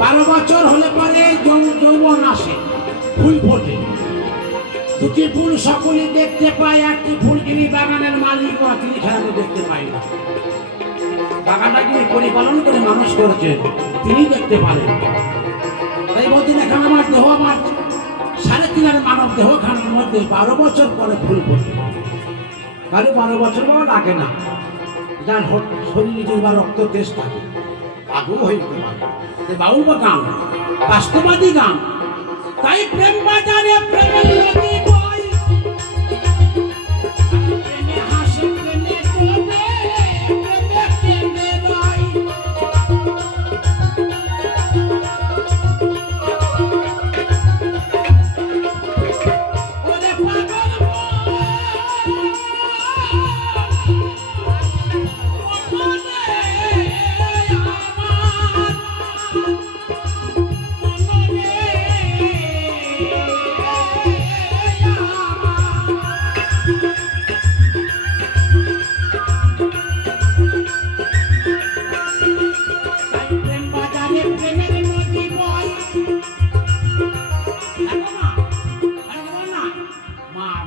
12 বছর হলে পরে যৌবন আসে, ফুল ফোটে। দুটি ফুল সকলেই দেখতে পায়, একটি ফুল যিনি বাগানের মালিক বা তিনি ছাড়া দেখতে পায় না। বাগানটা যিনি পরিপালন করে মানুষ করেছেন তিনি দেখতে পারেন। তাই বলছেন এখন আমার দেহ, আমার 3.5 মানব দেহ খানার মধ্যে 12 বছর পরে ফুল ফোটে। কারো 12 বছর পর লাগে না, যার শরীরে বা রক্ত তেজ থাকে আগুন হয়ে যেতে পারে। বাউল বা গান বাস্তবাদী গান। তাই প্রেম বাজারে প্রেমের নদী বয়, প্রেমে হাসে প্রেমে ডোবে, প্রেমে প্রেমে রয়। ওরে পাগল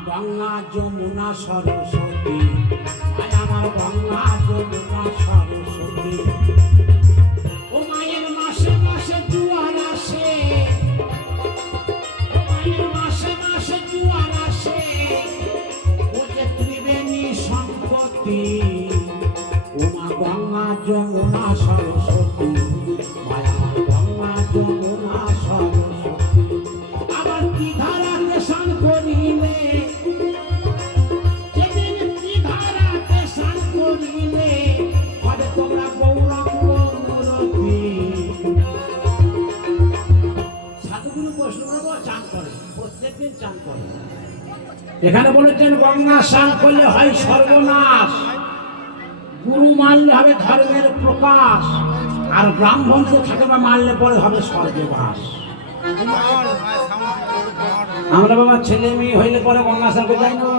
গঙ্গা যমুনা সরস্বতী, আমার গঙ্গা যমুনা সরস্বতী। ও মায়ের মাসে মাসে জোয়ার আসে, ও মায়ের মাসে মাসে জোয়ার আসে, ও যে ত্রিবেণী সম্পত্তি। ও মা গঙ্গা যমুনা সরস্বতী, আমার গঙ্গা যমুনা সরস্বতী। আবার কি ধারাতে স্নান করিলে, এখানে বলেছেন গঙ্গা স্নান করলে হয় সর্বনাশ, গুরু মানলে হবে ধর্মের প্রকাশ, আর ব্রাহ্মণ থাকে বা মানলে পরে হবে স্বর্গবাস। আমরা বাবা ছেলে মেয়ে হইলে পরে গঙ্গা স্নান করে যাই না।